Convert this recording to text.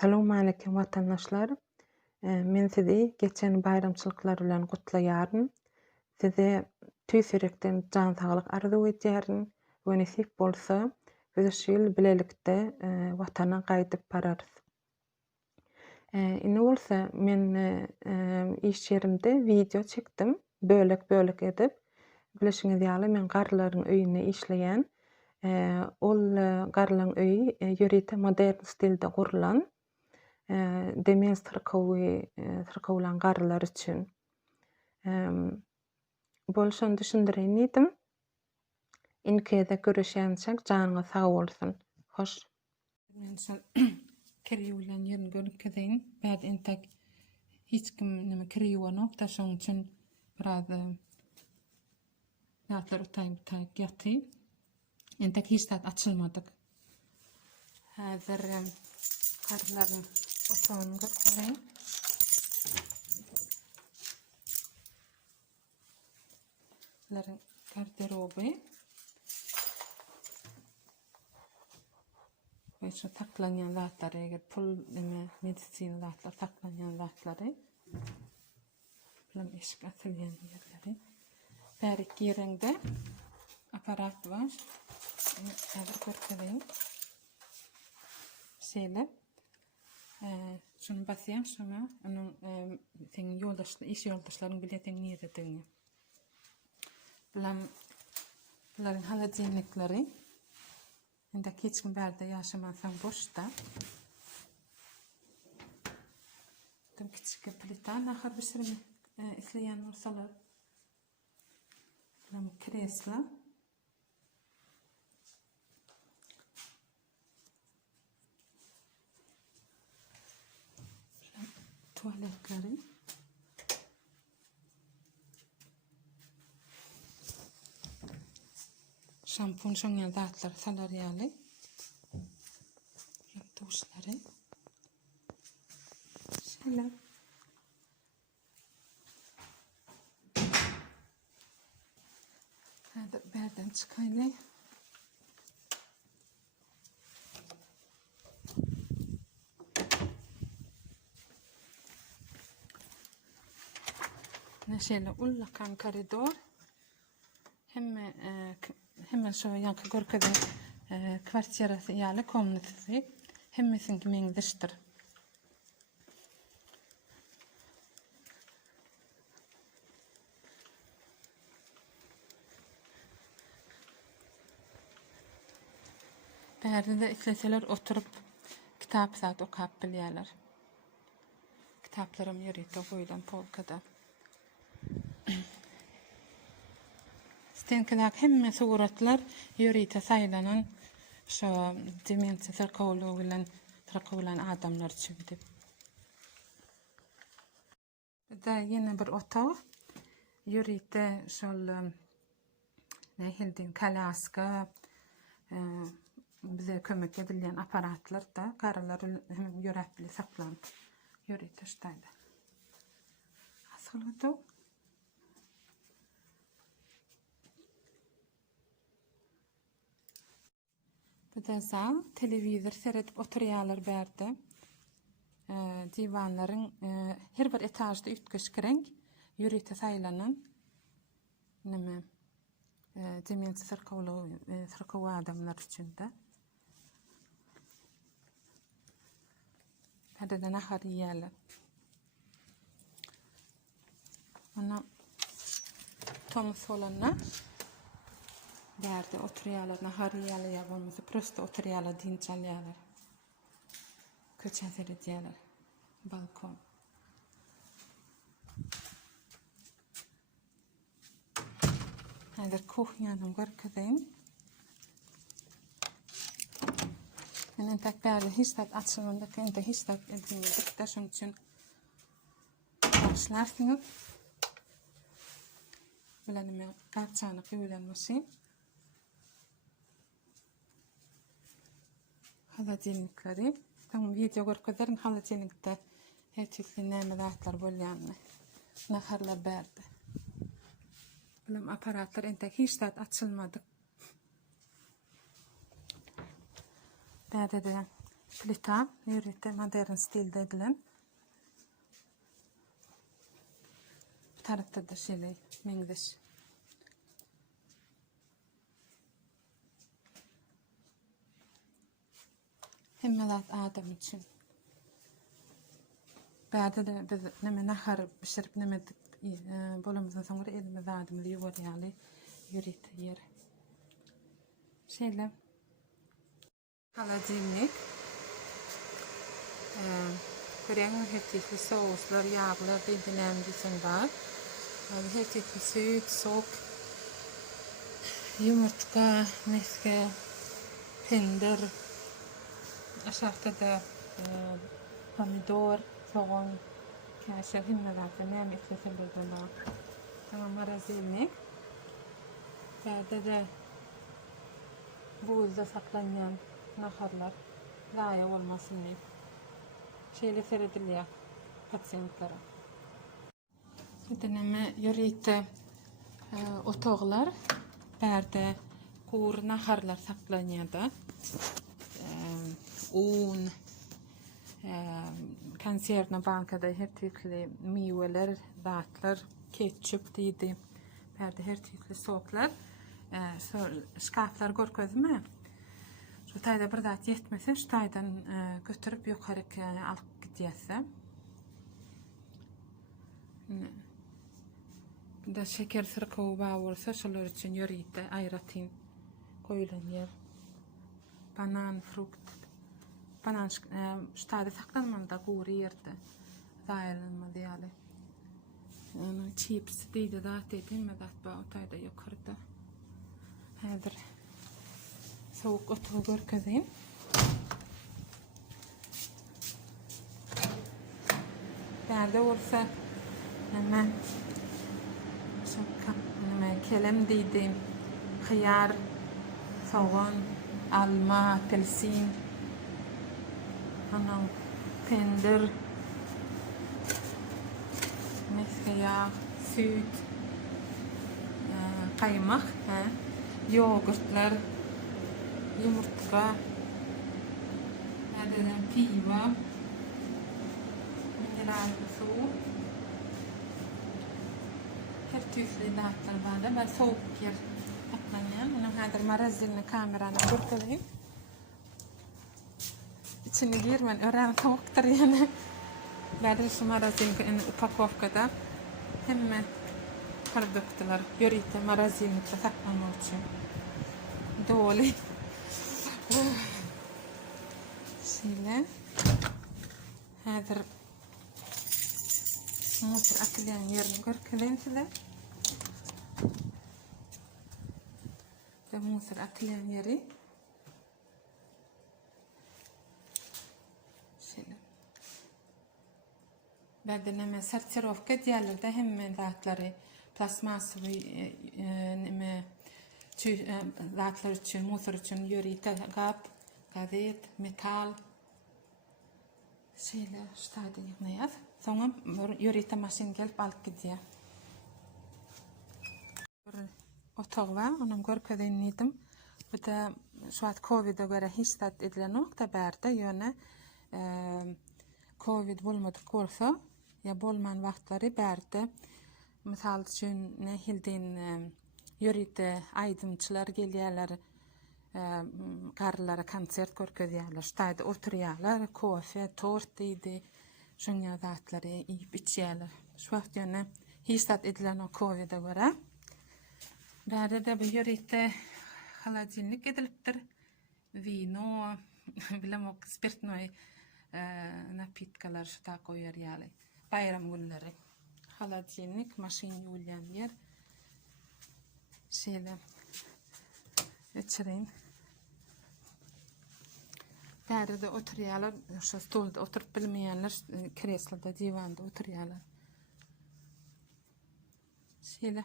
Salam aleyküm vatandaşlar. Men sizi geçen bayramçylyklar bilen gutlaýaryn. Size tüýsürekden jan saglyk arzu edýäryn. We nesip bolsa biz şu ýyl bilelikde watana gaýdyp bararys. Ine bolsa men iş yerimde video çekdim. Bölek edip. Bileşiňiz ýaly men garrylaryň öýüne işleýän. Ol garrylaryň öýü ýörite modern stilde gurulan. Demez tırkawlan garrylar üçin. Bolşan düşündirýän idim. Inkede görüşýänçek janyňyz sag bolsun. Hoş. Men şol kirýülen ýerini görüp kedeýin. Bäde entek hiç kim nime kirýýänok da şoň üçin biraz ýatlar utaýyp ýaty. Entek hiç tat açylmadyk. Häzir garrylaryň otagyny görkedeýin. Laryň garderoby. Ve şu taklanýan zatlary, eger pul medisina zatlar taklanýan zatlary. Bilen eşik atylýan ýerleri. Bärik ýerinde aparat var. Häzir görkedeýin. Şeýle. Şunu basýan şoňa onuň seň iş ýoldaşlaryň bileteň niýetini. Buların halajenlikleri. Inde hiç kim berde ýaşamasaň boşda. Tam kiçik plita nahar bişirme isleýän bolsalar. Bulan kresla. Tuvaletleri. Şampun şoňa zatlar salarýaly. Tuşlary. Şeýle. Hadi berden çıkaýly. Şeýle ullakan koridor. Hemen şu ýanky görkede kwartirasy ýaly komnatasy hemmesiňki meňzeşdir. Bärde isleseler oturup kitap zat okap bilýärler. Kitaplarym ýöride goýulan polkada. Stenkedak hemme suratlar ýöride saýlanan şu demensiýa tyrkawlygy bilen tyrkawlan adamlar üçin dip. Da ýene bir otag ýöride şol nähildin kalaska bize kömek edilýän aparatlar da garrylar hem ýöräpli saklanıp ýöride ştaýda. Asyldy. Bu da zal, televizor seyredip oturýarlar bärde. Diwanlaryň her bir etajda ütgeşkirenk ýörite saýlanan nime demensiýa tyrkaw adamlar üçin de. Hadi nahar ýerler. Ana Thomas olanlar bärde oturýarlar, nahar ýerler ýa bolmasa prosta oturýarlar, dinçalýarlar. Köçen seyredýärler. Balkon. Häzir kuhňanyň görkedeýin. Men entek bäri hiç tat açylmanda, ente hiç tat edilmedik de şoň üçin başlarsyňyz. Bilen men garçany ýölenmesi. Halajenlikleri. Tam video görkezlerin halajenlikde her türlü nämeler bolýanmy. Naharlar bärde. Bilen aparatlar entek hiç tat açylmady. Bäde de plita, ýörite modern stilde edilen. Bu tarafta da şeýle meňdeş. Hemme zat adam için. Bäde de biz neme nahar pişirip neme bolamyzdan soňra elimiz adamly ýuwarýaly ýörite ýer. Şeýle. Холодильник. Göreň her türlü soslar, ýaglar, bildiňem diýsen bar. Her türlü süt, sok, yumurtka, meske, pendir. Aşağıda da pomidor, soğan, kaşar, himmelerden näme istesen boldan bar. Tamam, marazelnik. Bäde de buzda saklanýan naharlar zaýa bolmasyn diýip şeýle seredilýär pasientlara. Näme ýörite otoglar bärde kur naharlar saklanýarda. Un, konservna bankada her türlü miweler, zatlar, ketchup diýdi. Bärde her türlü soklar, şkaflar görkezme. Şu taýda bir zat ýetmese, şu taýdan götürüp ýokary alyp gidýärse. Da şeker sirkowy bar bolsa, şolar üçin ýörite aýratyn goýulan. Banan, frukt. Banan şu taýda saklanmanda gowry ýerde. Zaýalanmady ýaly. Chips diýdi zat edilme zat bar o taýda ýokarda. Häzir soğuk otuğu görkezeyim. Bärde bolsa näme kelem diýdim, hyýar, soğan, alma, apelsin, anan pendir, meske ýağ, süt, kaymak, yogurtlar, yumurtka, piva, mineral su, her türlü zatlar barda. Ben soğuk yer saklanýan. Muny häzir marazelni kamerany görkezeyim. İçini girmen ören soğukdur ýene. Bäde şu marazelni upakovkada hemme produktlar ýörite marazelnikde saklanmak üçin. Doli. Şeýle. Häzir musur atylýan ýerini görkezeyim size. De musur atylýan ýeri. Şeýle. Bäde näme sortirovka diýerler hemme zatlary plasmasowy näme zatlar üçün, musur üçün ýörite gap, gazet, metal. Şeýle şu taýda ýygnaýar. Soňra ýörite maşyn gelip alyp gidýär. Bir otog bar, onuň görkezendim. Bu da şu wagt Covid'a göre hiçdat edilen nokta bärde ýöne Covid bolmadyk bolsa, ýa bolman wagtlary bärde. Misal üçin nähildin ýörite aýdymçylar gelýärler, Garrylara konsert görkezýärler, şu taýda oturýarlar, kofe, tort diýdi. Şoňa zatlary iýip içýärler. Şu wagt ýöne hiçdat edilen o Covid'a göre bärde de bu ýörite холодильник edilipdir. Vino, bilem o spirtnoy napitkalar şu taýda goýar ýaly. Bayram günleri. Холодильник, maşyn ýuwulýan ýer. Şeýle. Içirin. Bärde oturýarlar, şu stolda oturup bilmeýänler kresloda, divanda oturýarlar. Şeýle.